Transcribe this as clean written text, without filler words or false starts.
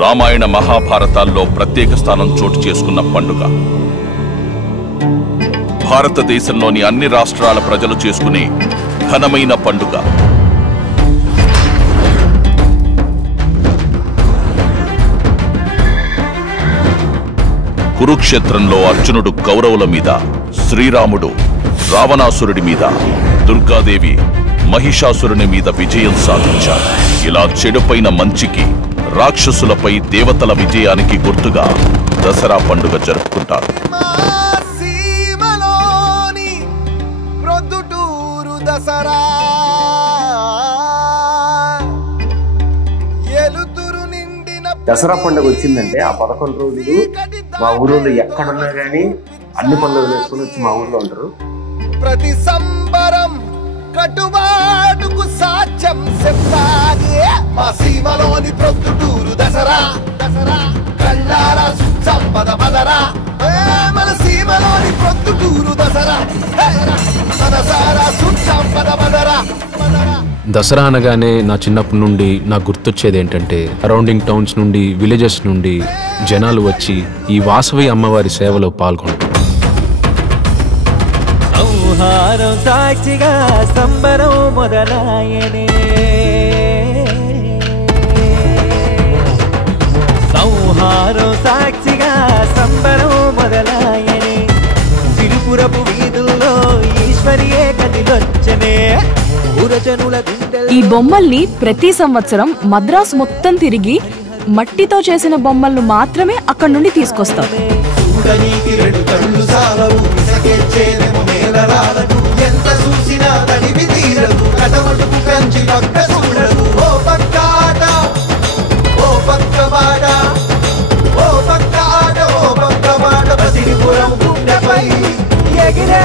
రామాయణ మహాభారతాల్లో ప్రత్యేక స్థానం చోటు చేసుకున్న పండుగ. భారతదేశంలోని అన్ని రాష్ట్రాల ప్రజలు చేసుకునే ఘనమైన పండుగ. కురుక్షేత్రంలో అర్జునుడు కౌరవుల మీద, శ్రీరాముడు రావణాసురుడి మీద, దుర్గాదేవి మహిషాసురుని మీద విజయం సాధించారు. ఇలా చెడుపైన మంచికి, రాక్షసులపై దేవతల విజయానికి గుర్తుగా దసరా పండుగ జరుపుకుంటారు. దసరా పండుగ వచ్చిందంటే ఆ 11 రోజులు మా ఊరిలో ఎక్కడున్నా గానీ అన్ని పండుగలు వేసుకుని వచ్చి మా ఊర్లో ఉంటారు. ప్రతి సంబరం కటుబాటుకు సాధ్యం చెప్తాది మా సీమలోని ప్రొద్దుటూరు దసరా. దసరా కళ్ళారా సంపద పదరా, మన సీమలోని ప్రొద్దుటూరు దసరా. మనసారా సంపద పదరా. దసరా అనగానే నా చిన్నప్పటి నుండి నాకు గుర్తొచ్చేది ఏంటంటే, సరౌండింగ్ టౌన్స్ నుండి, విలేజెస్ నుండి జనాలు వచ్చి ఈ వాసవి అమ్మవారి సేవలో పాల్గొంటారు. సంహారం సాక్షిగా సంబరం మొదలాయనే, సంహారం సాక్షిగా సంబరం మొదలాయనే, సిరిపురపు వీధుల్లో ఈశ్వరియే కదిలొచ్చనే. ఈ బొమ్మల్ని ప్రతి సంవత్సరం మద్రాసు మొత్తం తిరిగి మట్టితో చేసిన బొమ్మలను మాత్రమే అక్కడి నుండి తీసుకొస్తారు. ఎగిరే